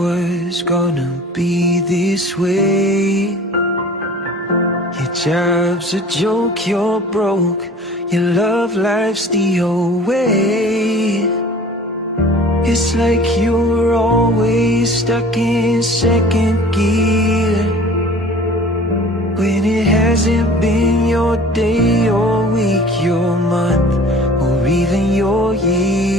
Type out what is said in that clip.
was gonna be this way. Your job's a joke, you're broke, your love life's the old way. It's like you're always stuck in second gear, when it hasn't been your day, your week, your month, or even your year.